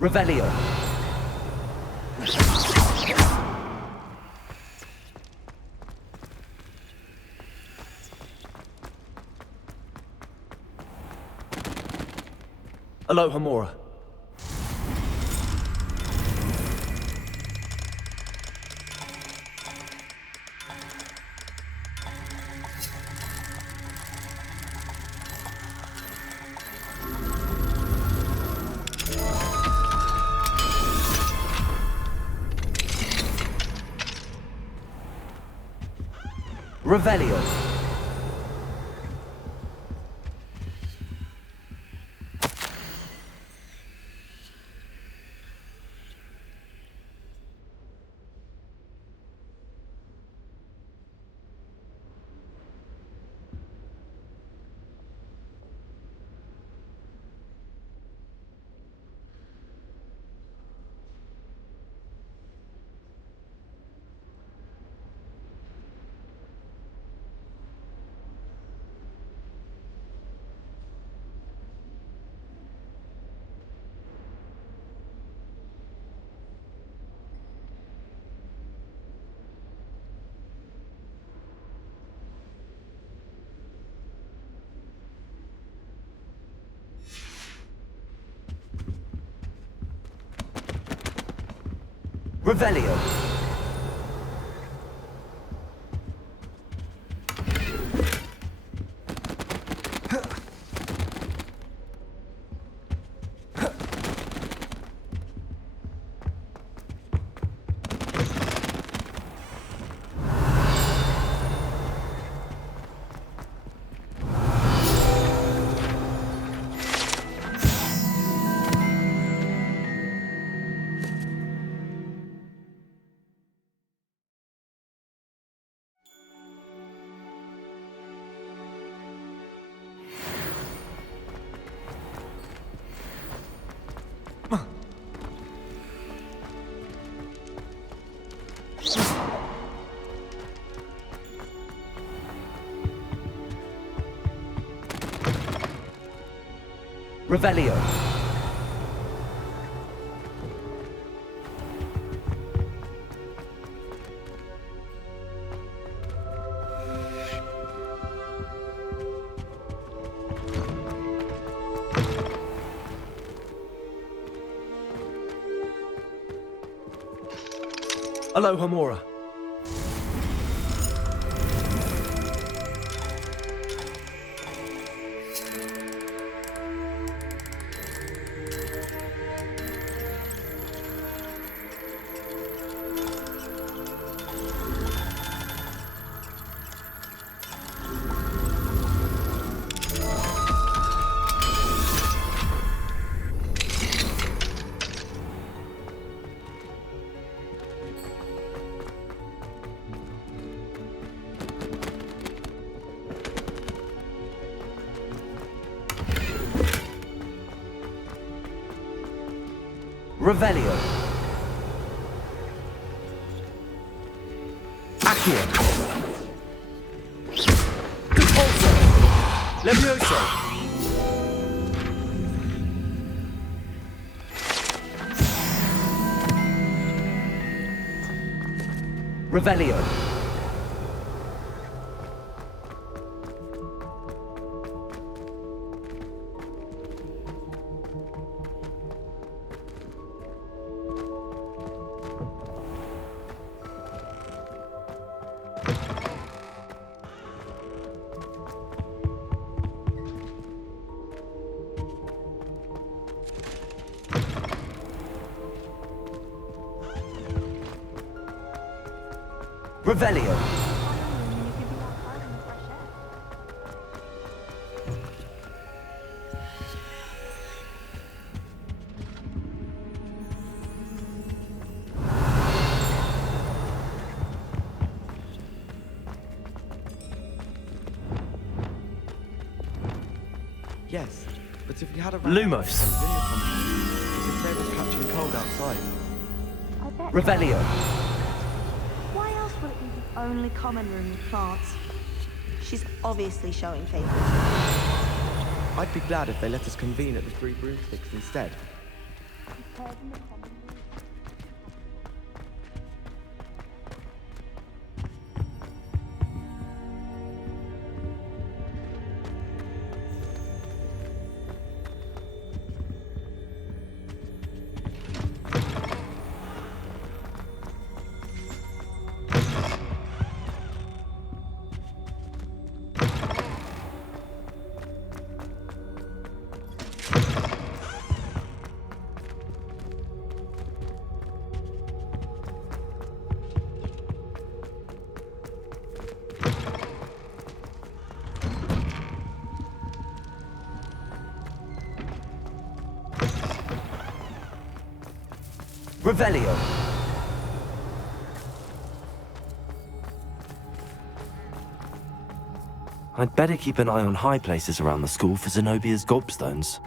Revelio. Alohomora. Revelio. Revelio. Revelio. Alohomora. Revelio. Accio. Compulso. Levioso. Revelio. Revelio. Yes, but if we had a Lumos. as if they were catching cold outside. I bet. Revelio. Why else would it be the only common room with plants? She's obviously showing favoritism. I'd be glad if they let us convene at the Three Broomsticks instead. Revelio. I'd better keep an eye on high places around the school for Zenobia's gobstones.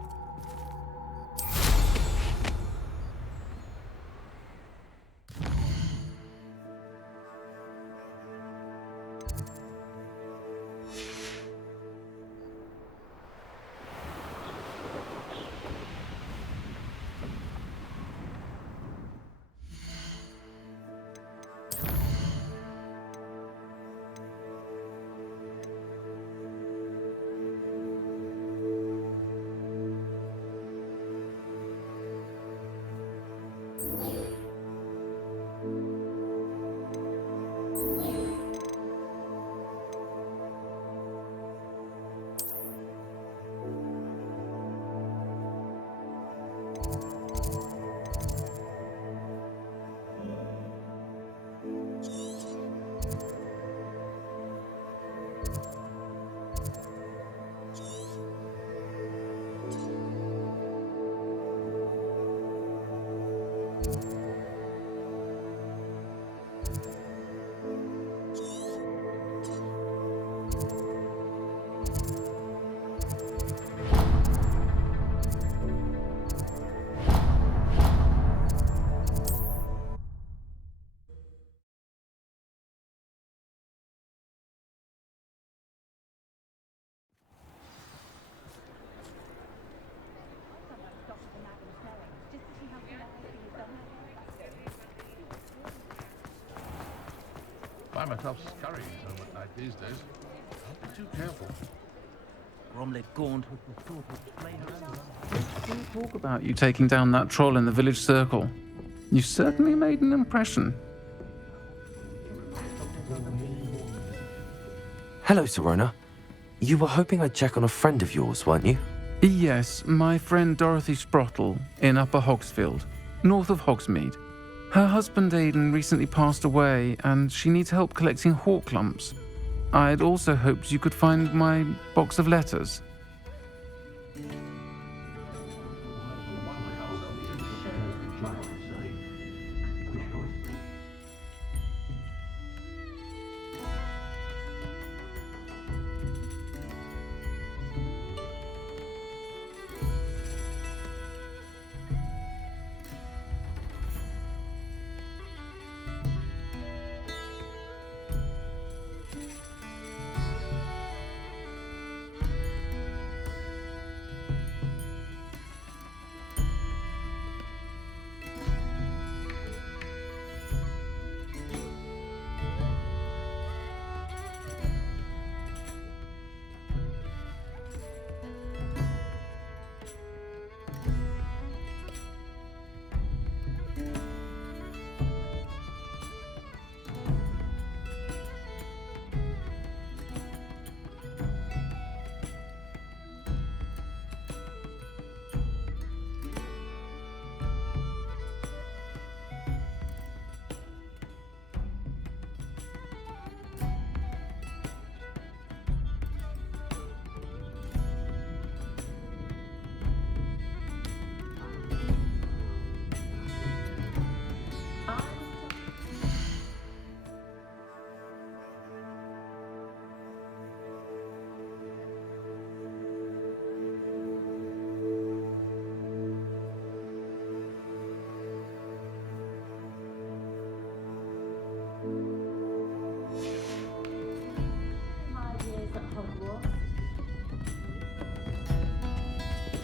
Find myself scurrying home at night these days. I'll be too careful. Bromley Gaunt with the thought of flame around. Talk about you taking down that troll in the village circle. You certainly made an impression. Hello, Serona. You were hoping I'd check on a friend of yours, weren't you? Yes, my friend Dorothy Sprottle in Upper Hogsfield, north of Hogsmeade. Her husband Aidan recently passed away, and she needs help collecting hawk lumps. I'd also hoped you could find my box of letters.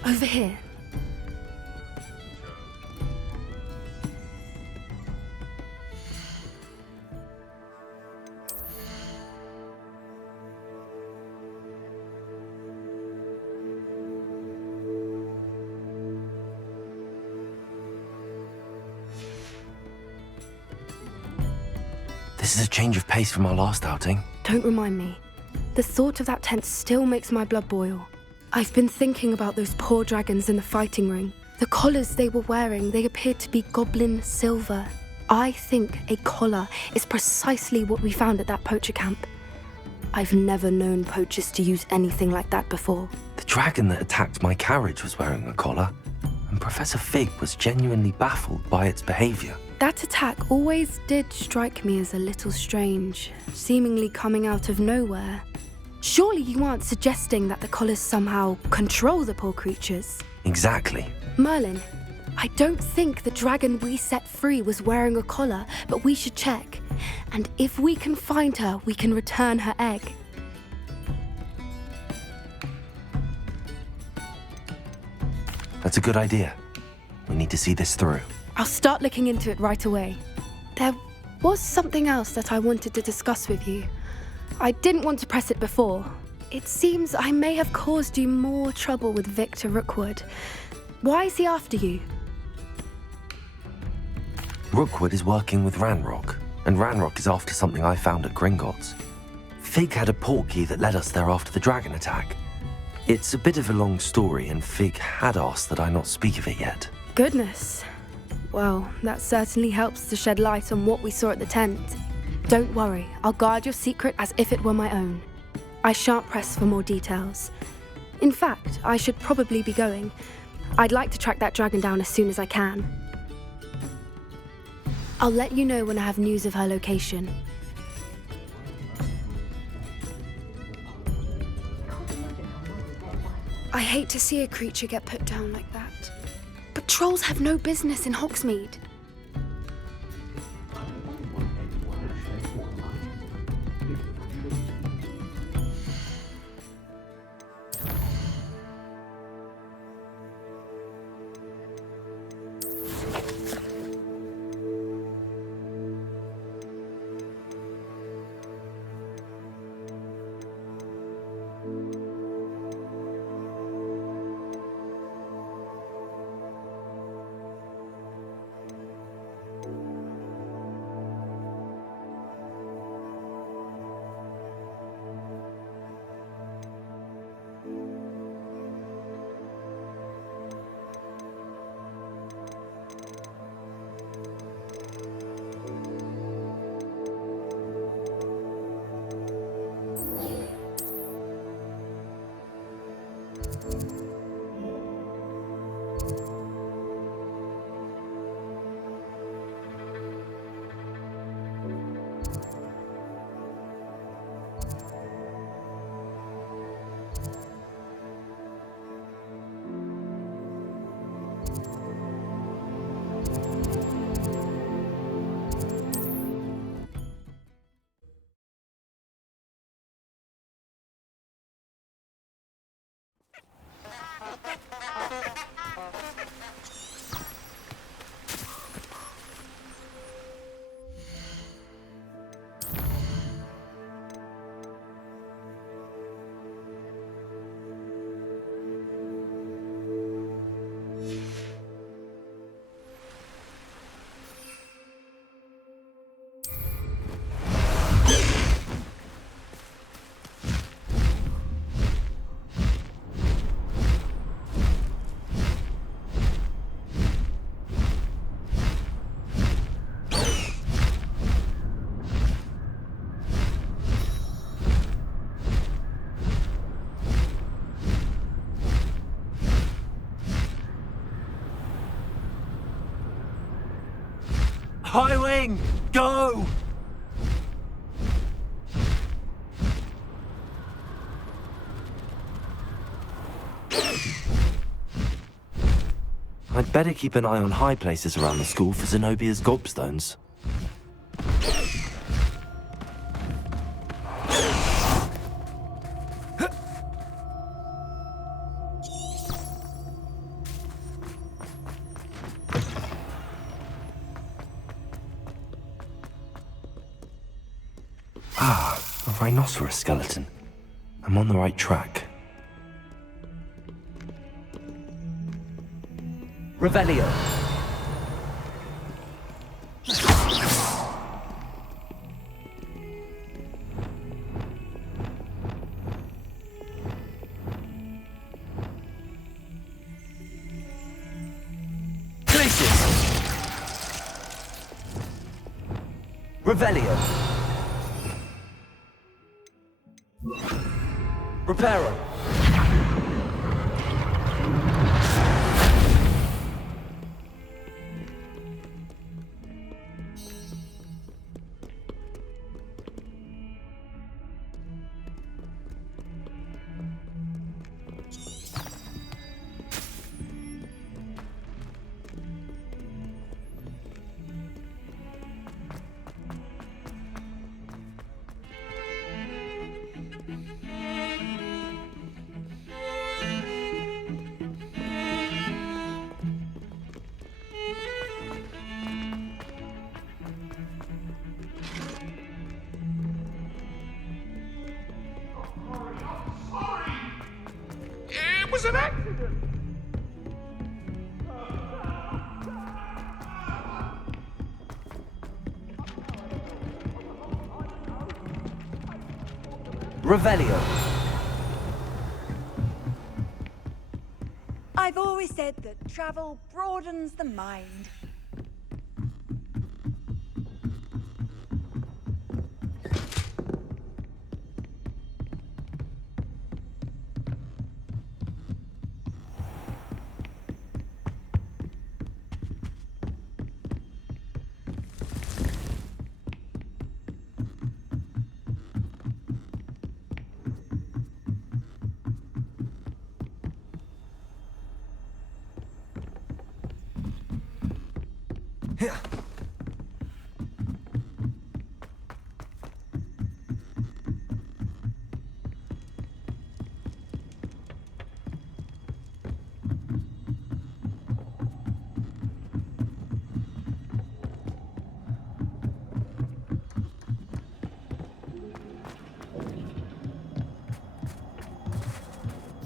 Over here. This is a change of pace from our last outing. Don't remind me. The thought of that tent still makes my blood boil. I've been thinking about those poor dragons in the fighting ring. The collars they were wearing, they appeared to be goblin silver. I think a collar is precisely what we found at that poacher camp. I've never known poachers to use anything like that before. The dragon that attacked my carriage was wearing a collar, and Professor Fig was genuinely baffled by its behavior. That attack always did strike me as a little strange, seemingly coming out of nowhere. Surely you aren't suggesting that the collars somehow control the poor creatures? Exactly. Merlin, I don't think the dragon we set free was wearing a collar, but we should check. And if we can find her, we can return her egg. That's a good idea. We need to see this through. I'll start looking into it right away. There was something else that I wanted to discuss with you. I didn't want to press it before. It seems I may have caused you more trouble with Victor Rookwood. Why is he after you? Rookwood is working with Ranrock, and Ranrock is after something I found at Gringotts. Fig had a portkey that led us there after the dragon attack. It's a bit of a long story, and Fig had asked that I not speak of it yet. Goodness. Well, that certainly helps to shed light on what we saw at the tent. Don't worry, I'll guard your secret as if it were my own. I shan't press for more details. In fact, I should probably be going. I'd like to track that dragon down as soon as I can. I'll let you know when I have news of her location. I hate to see a creature get put down like that. But trolls have no business in Hogsmeade. High wing, go! I'd better keep an eye on high places around the school for Zenobia's gobstones. Ah, a rhinoceros skeleton. I'm on the right track. Revelio. Revelio. Reparo. It was an accident. Revelio. I've always said that travel broadens the mind.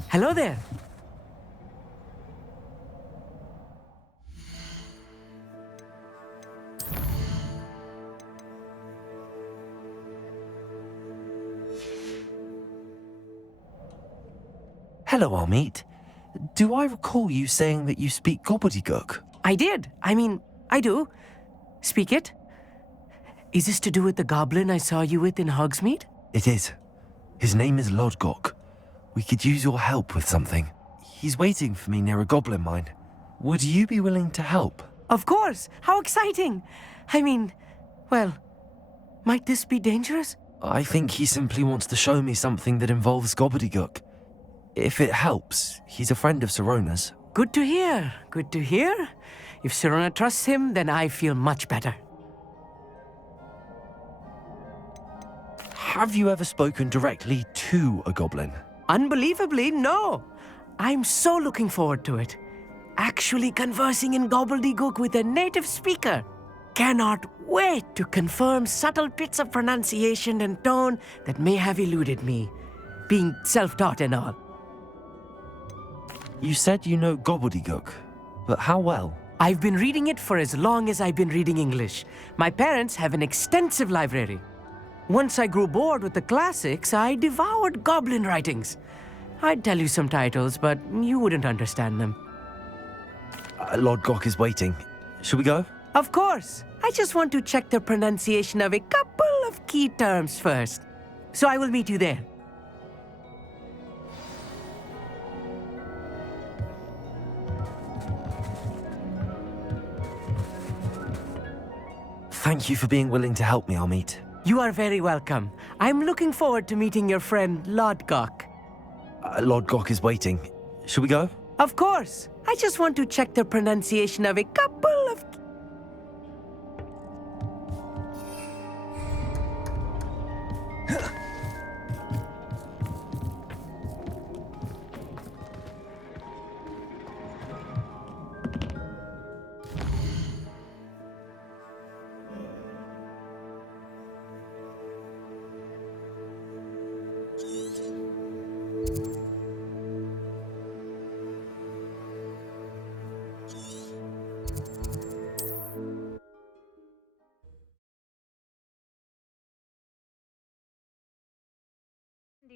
Hello there. Hello, Amit. Do I recall you saying that you speak gobbledygook? I did. I do. Speak it. Is this to do with the goblin I saw you with in Hogsmeade? It is. His name is Lodgok. We could use your help with something. He's waiting for me near a goblin mine. Would you be willing to help? Of course. How exciting. Well, might this be dangerous? I think he simply wants to show me something that involves gobbledygook. If it helps, he's a friend of Sirona's. Good to hear. Good to hear. If Sirona trusts him, then I feel much better. Have you ever spoken directly to a goblin? Unbelievably, no. I'm so looking forward to it. Actually conversing in gobbledygook with a native speaker. Cannot wait to confirm subtle bits of pronunciation and tone that may have eluded me, being self-taught and all. You said you know gobbledygook, but how well? I've been reading it for as long as I've been reading English. My parents have an extensive library. Once I grew bored with the classics, I devoured goblin writings. I'd tell you some titles, but you wouldn't understand them. Lodgok is waiting. Shall we go? Of course. I just want to check the pronunciation of a couple of key terms first. So I will meet you there. Thank you for being willing to help me, Amit. You are very welcome. I'm looking forward to meeting your friend, Lodgok. Lodgok is waiting. Shall we go? Of course. I just want to check the pronunciation of a couple of...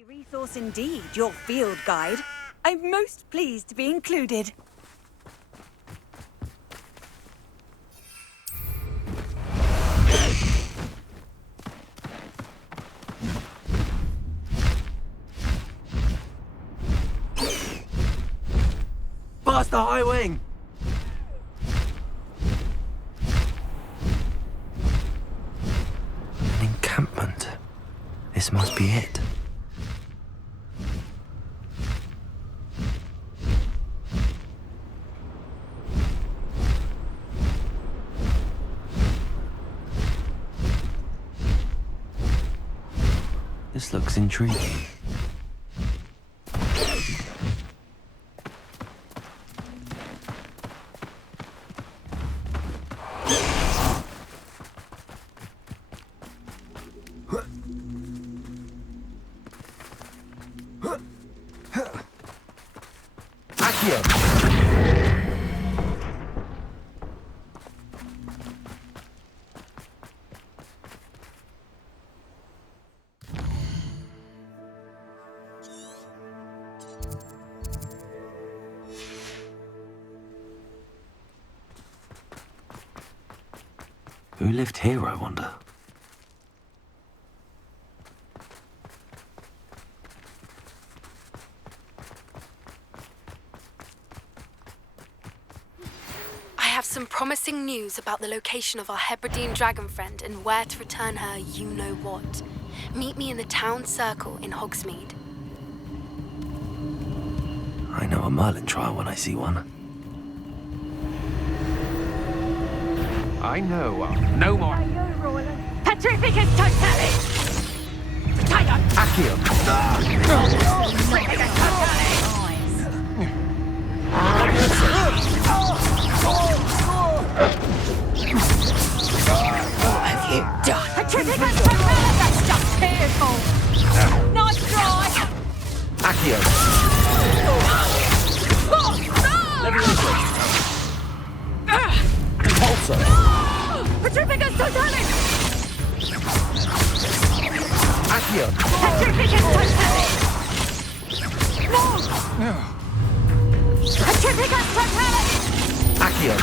Resource indeed, your field guide. I'm most pleased to be included. the High Wing! An encampment. This must be it. This looks intriguing. Who lived here, I wonder? I have some promising news about the location of our Hebridean dragon friend and where to return her you-know-what. Meet me in the town circle in Hogsmeade. I know a Merlin trial when I see one. I know. No more. Petrificus totalis! Accio. Petrificus totalis! What have you done? Petrificus totalis! That's just tearful! Nice try! Accio. Repulsor. Petrificus totalis! Accio. Petrificus totalis! Petrificus totalis! Accio.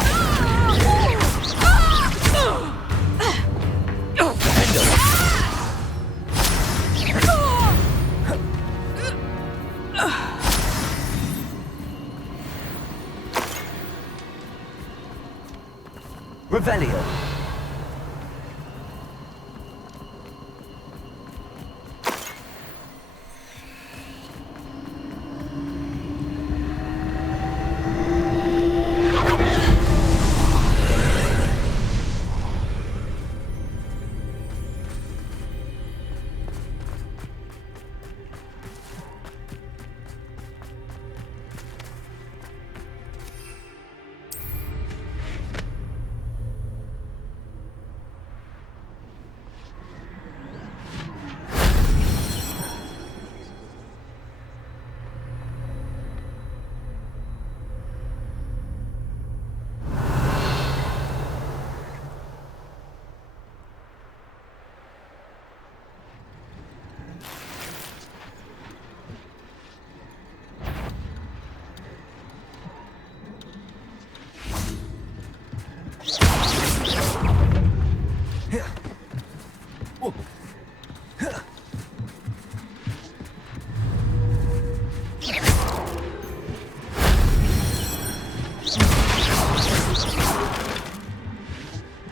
Revelio.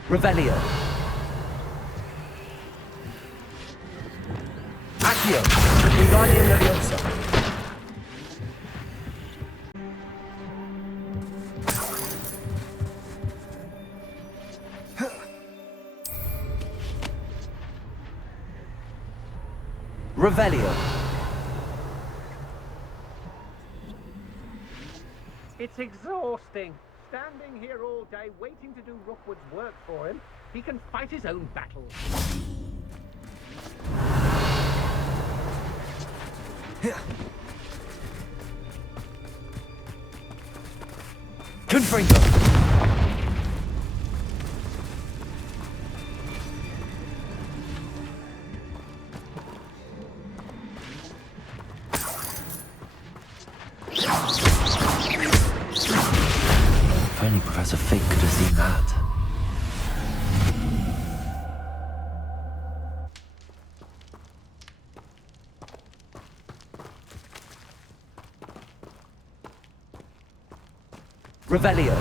Revelio. Accio. Wingardium Leviosa. Revelio. It's exhausting. Standing here all day waiting to do Rookwood's work for him. He can fight his own battles. Confringo. If only Professor Fig could have seen that. Revelio.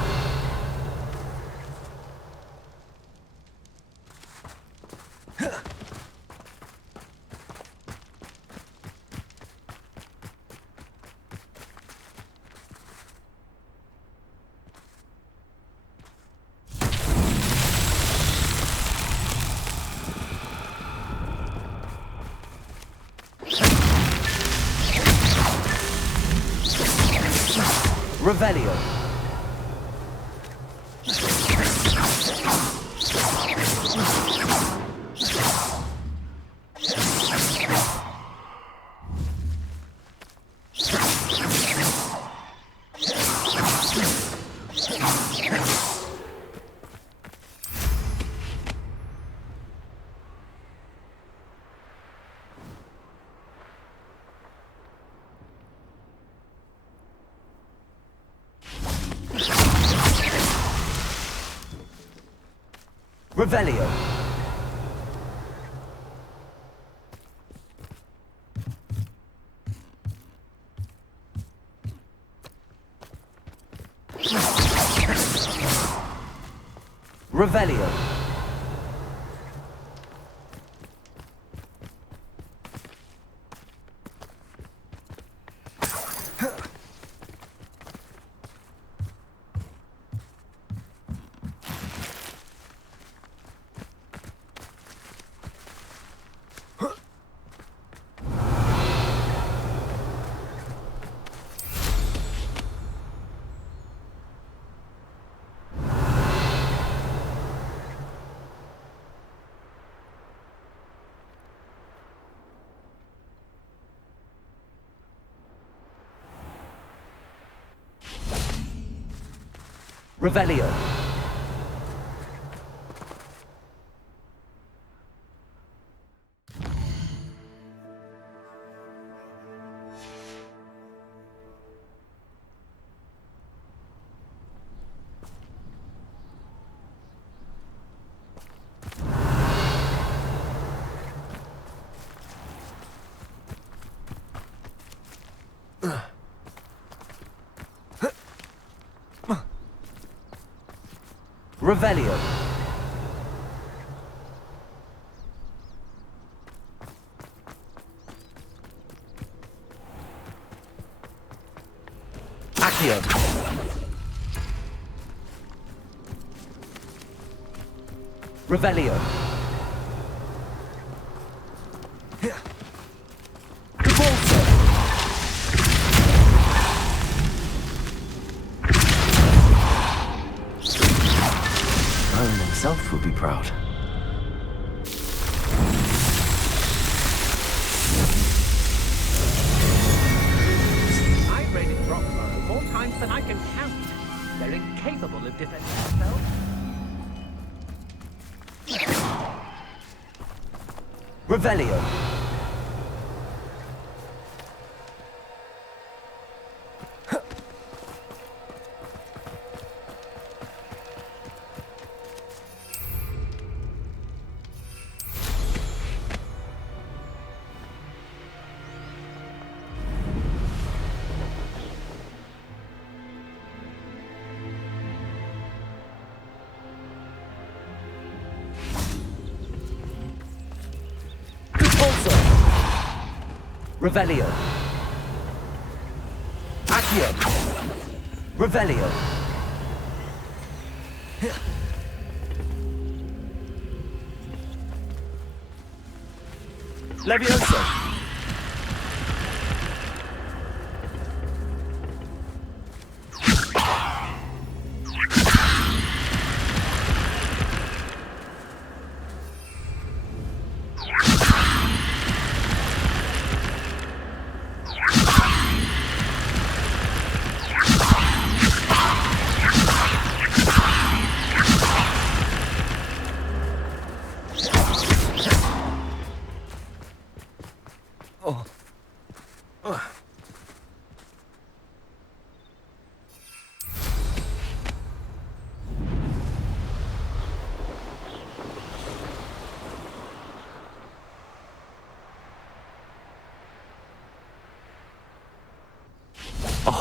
Revelio. Revelio. Revelio. Revelio. Revelio. Accio. Revelio. Cabalso. Merlin himself would be proud. I've raided Rockborough more times than I can count. They're incapable of defending themselves. Revelio. Revelio. Accio. Revelio. Levioso.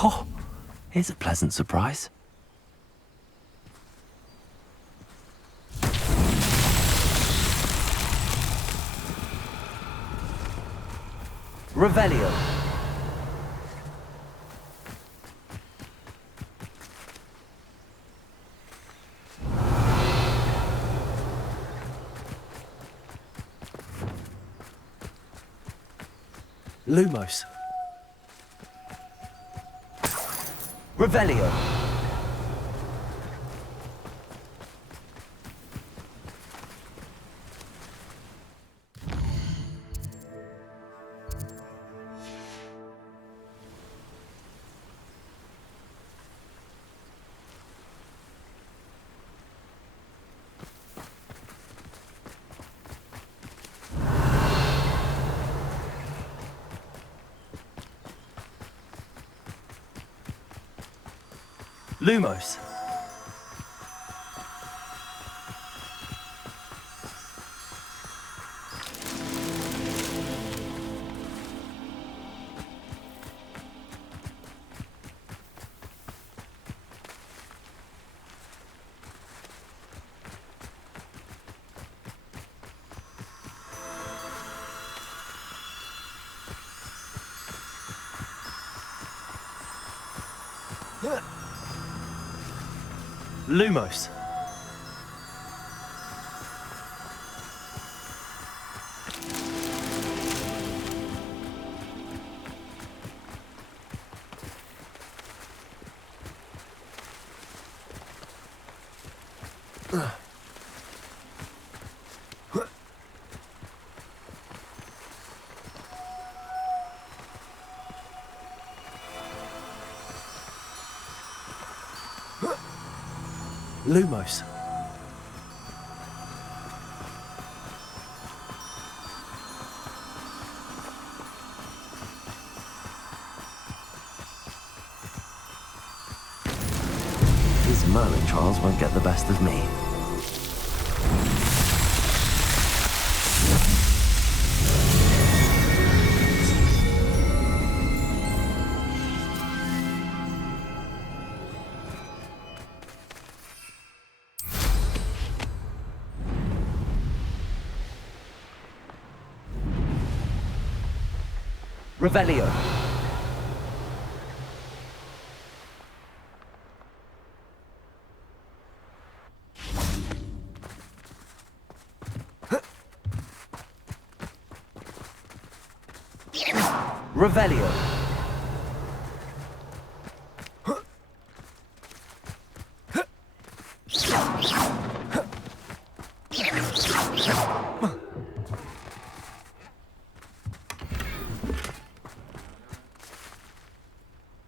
Oh, here's a pleasant surprise. Revelio. Lumos. Revelio. Lumos. Lumos. Lumos. These Merlin trials won't get the best of me. Revelio. Revelio.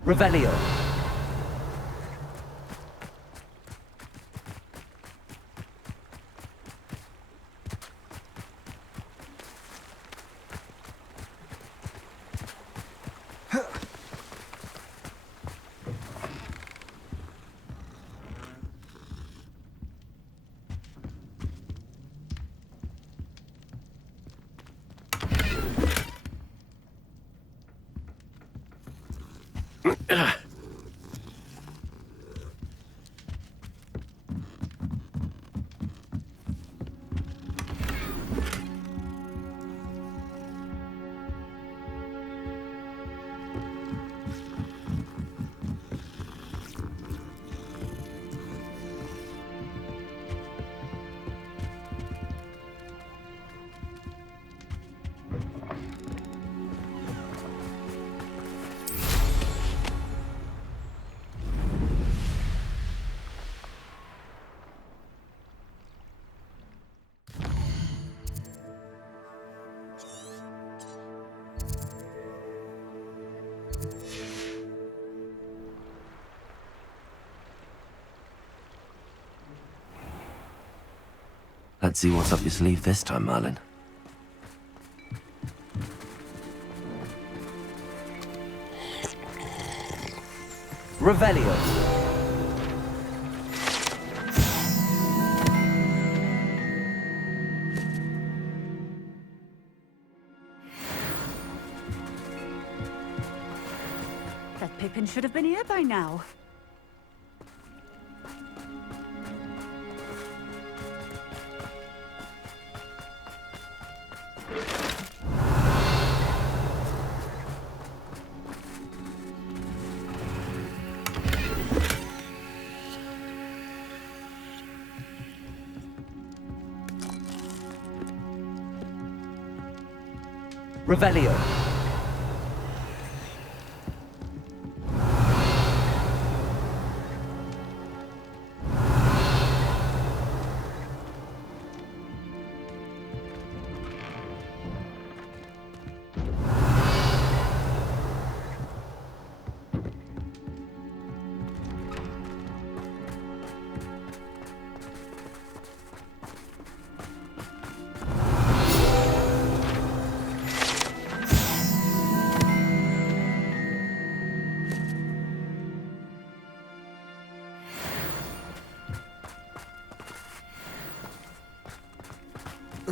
Revelio. Let's see what's up your sleeve this time, Merlin. Revelio. That Pippin should have been here by now. Revelio.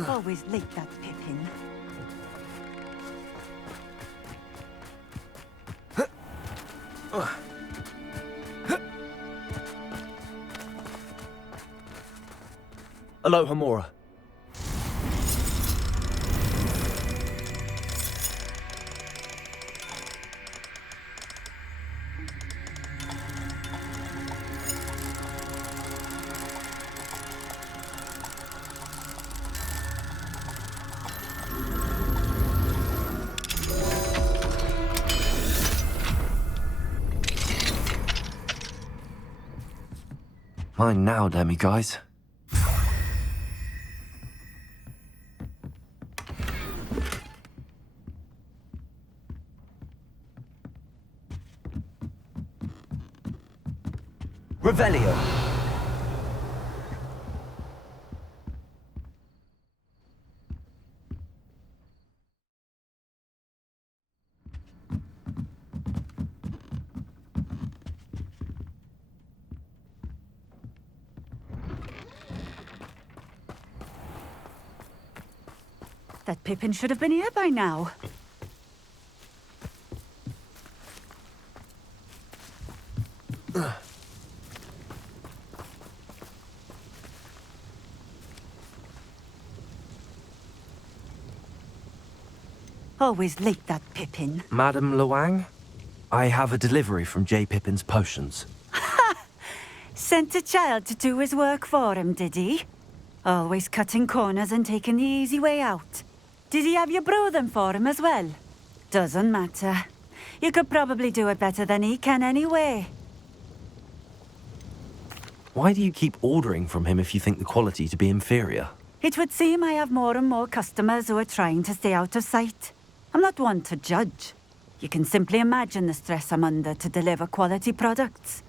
Always late, that Pippin. Aloha, Mora. Mine now, Demi guys. Revelio. That Pippin should have been here by now. Always late, that Pippin. Madam Luang, I have a delivery from J. Pippin's Potions. Sent a child to do his work for him, did he? Always cutting corners and taking the easy way out. Did he have you brew them for him as well? Doesn't matter. You could probably do it better than he can anyway. Why do you keep ordering from him if you think the quality to be inferior? It would seem I have more and more customers who are trying to stay out of sight. I'm not one to judge. You can simply imagine the stress I'm under to deliver quality products.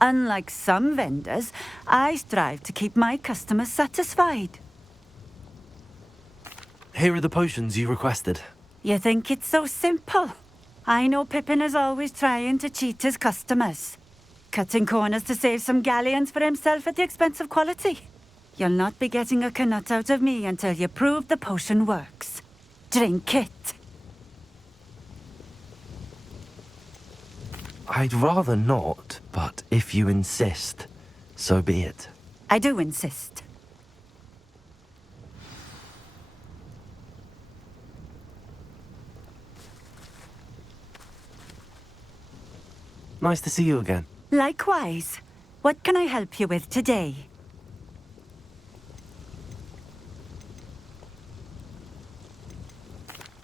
Unlike some vendors, I strive to keep my customers satisfied. Here are the potions you requested. You think it's so simple? I know Pippin is always trying to cheat his customers. Cutting corners to save some galleons for himself at the expense of quality. You'll not be getting a canut out of me until you prove the potion works. Drink it. I'd rather not, but if you insist, so be it. I do insist. Nice to see you again. Likewise. What can I help you with today?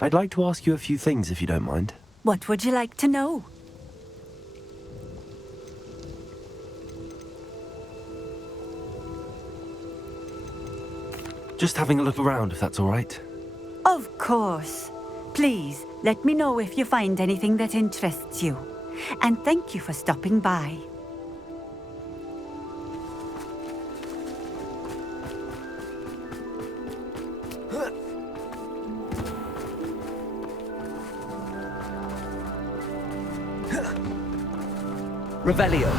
I'd like to ask you a few things if you don't mind. What would you like to know? Just having a look around, if that's all right. Of course. Please, let me know if you find anything that interests you. And thank you for stopping by. Revelio.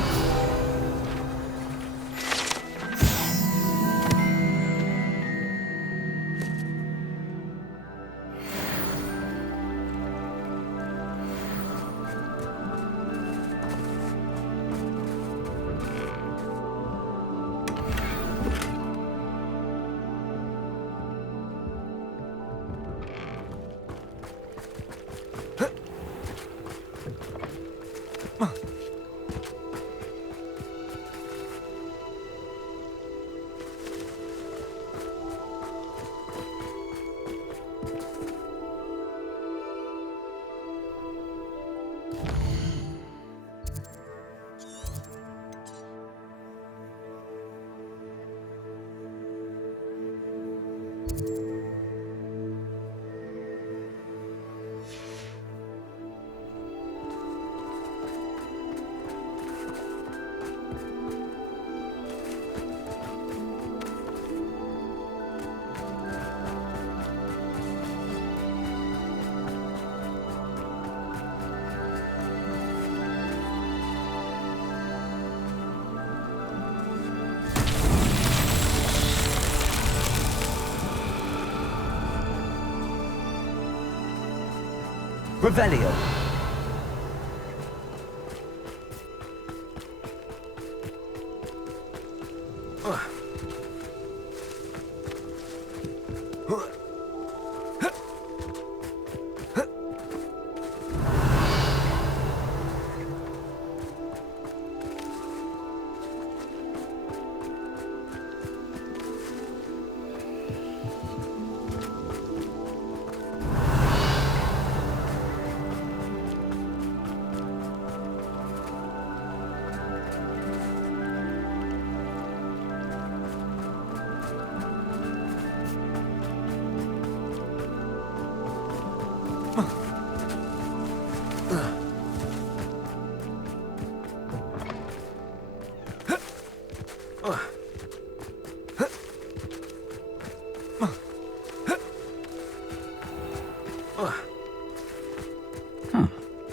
Revelio.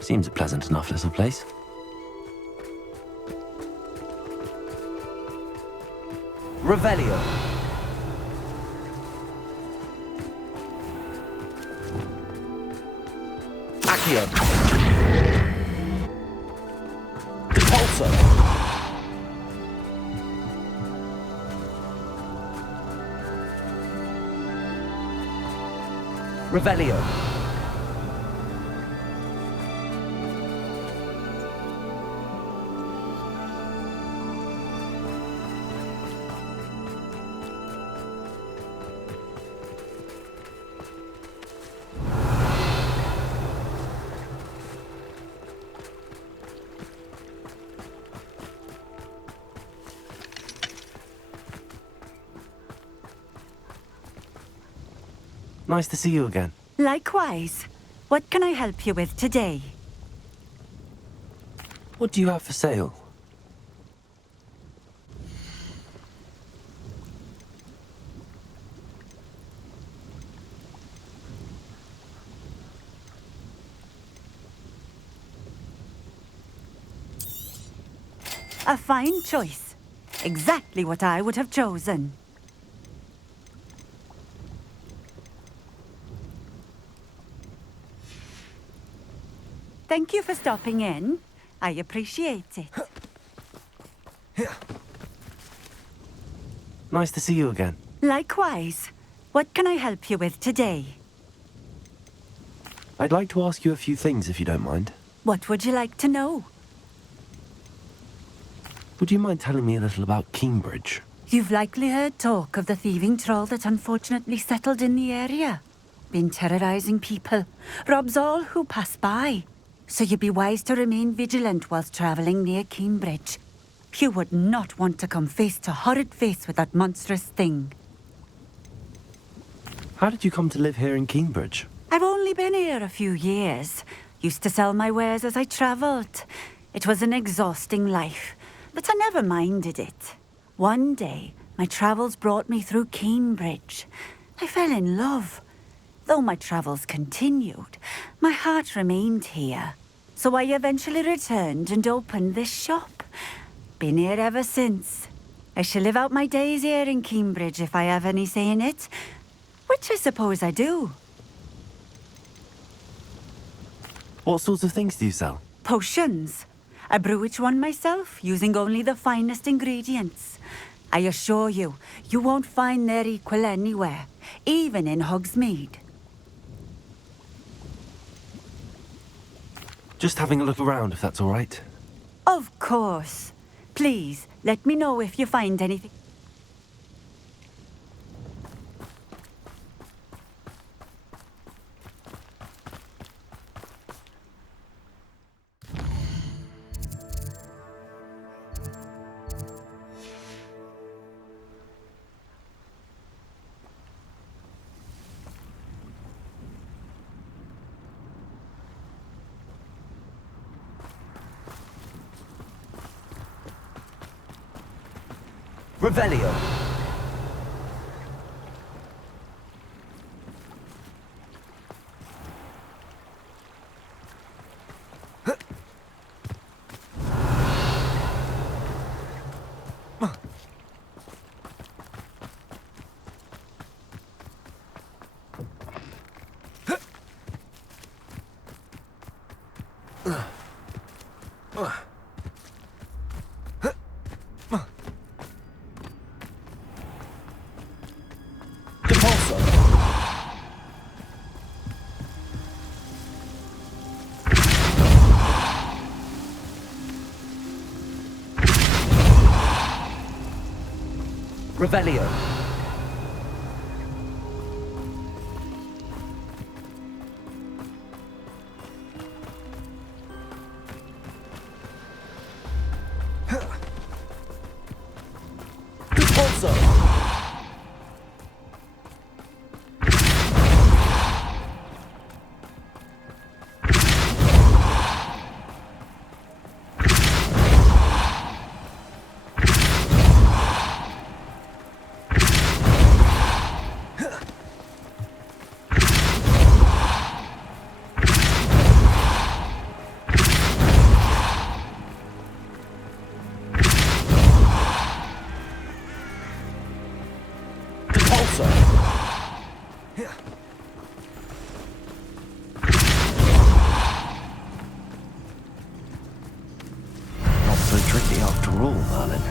Seems a pleasant enough little place. Revelio. Accio. Repulsor. Revelio. Nice to see you again. Likewise. What can I help you with today? What do you have for sale? A fine choice. Exactly what I would have chosen. Thank you for stopping in. I appreciate it. Nice to see you again. Likewise. What can I help you with today? I'd like to ask you a few things if you don't mind. What would you like to know? Would you mind telling me a little about Cambridge? You've likely heard talk of the thieving troll that unfortunately settled in the area. Been terrorizing people. Robs all who pass by. So you'd be wise to remain vigilant whilst travelling near Cambridge. You would not want to come face to horrid face with that monstrous thing. How did you come to live here in Cambridge? I've only been here a few years. Used to sell my wares as I travelled. It was an exhausting life, but I never minded it. One day, my travels brought me through Cambridge. I fell in love. Though my travels continued, my heart remained here. So I eventually returned and opened this shop. Been here ever since. I shall live out my days here in Cambridge if I have any say in it, which I suppose I do. What sorts of things do you sell? Potions. I brew each one myself, using only the finest ingredients. I assure you, you won't find their equal anywhere, even in Hogsmeade. Just having a look around, if that's all right. Of course. Please, let me know if you find anything. Revelio. Depulso. Revelio. Depulso. Depulso. Not so tricky after all, Merlin.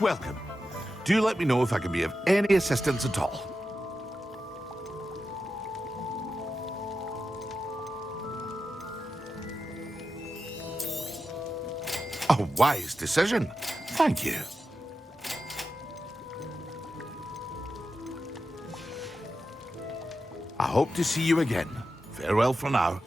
Welcome. Do let me know if I can be of any assistance at all. A wise decision. Thank you. I hope to see you again. Farewell for now.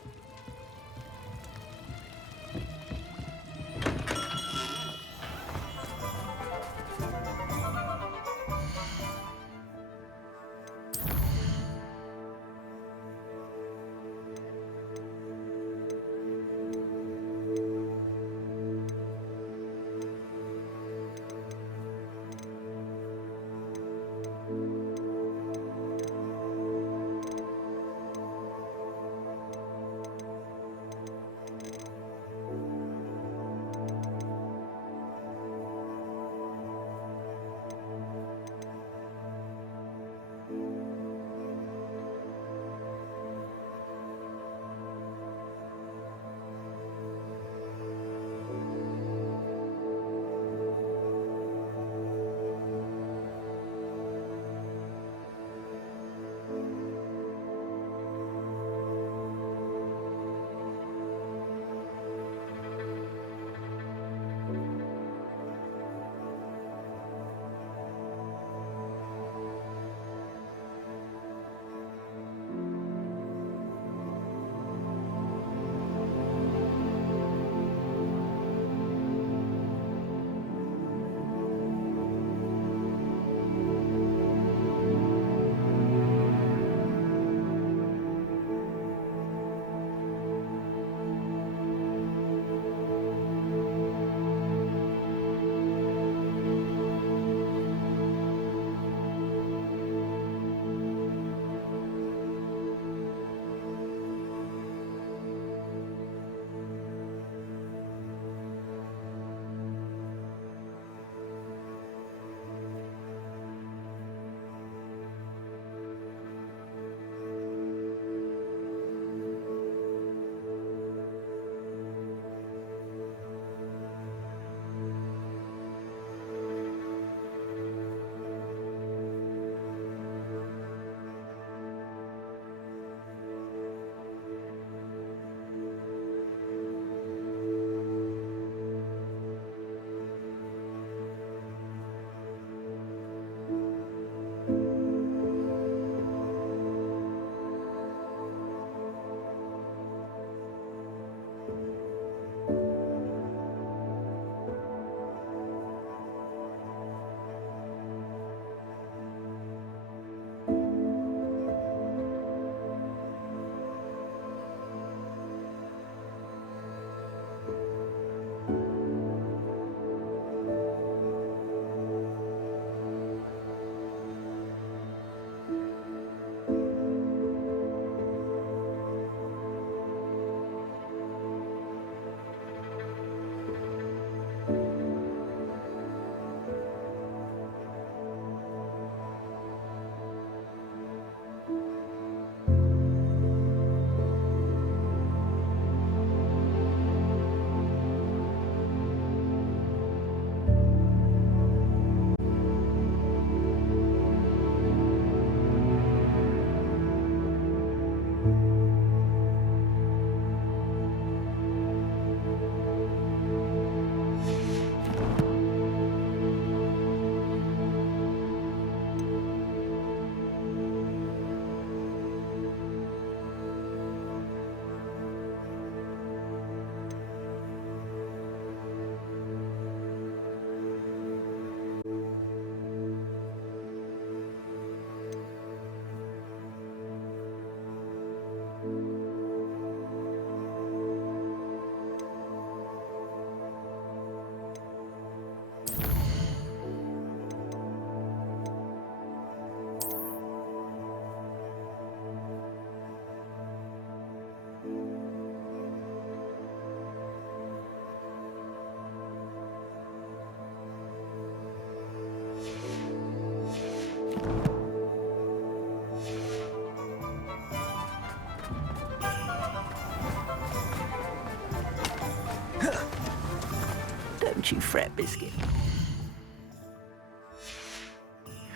Don't you fret, Biscuit.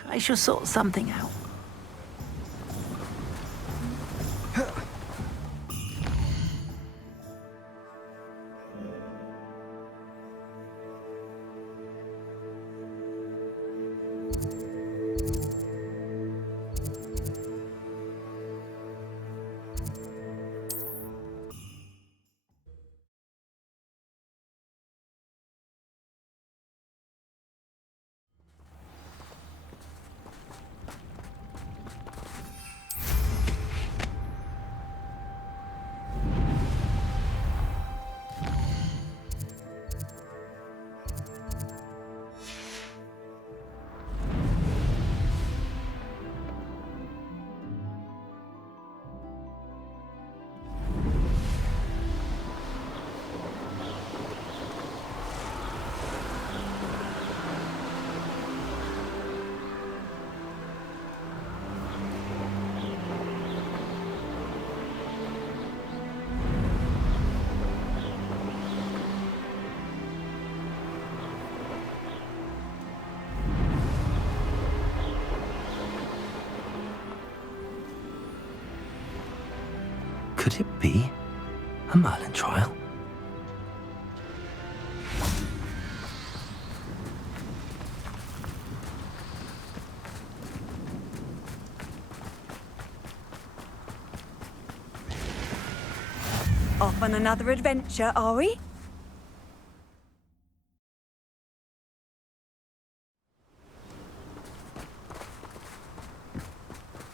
I shall sort something out. Could it be a Merlin trial? Off on another adventure, are we?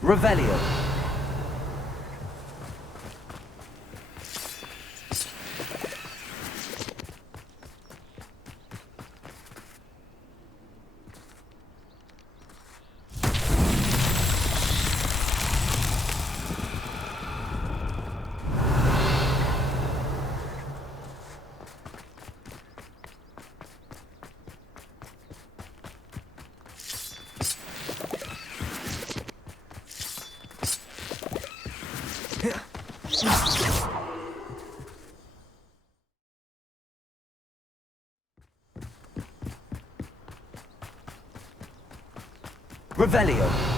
Revelio. Revelio.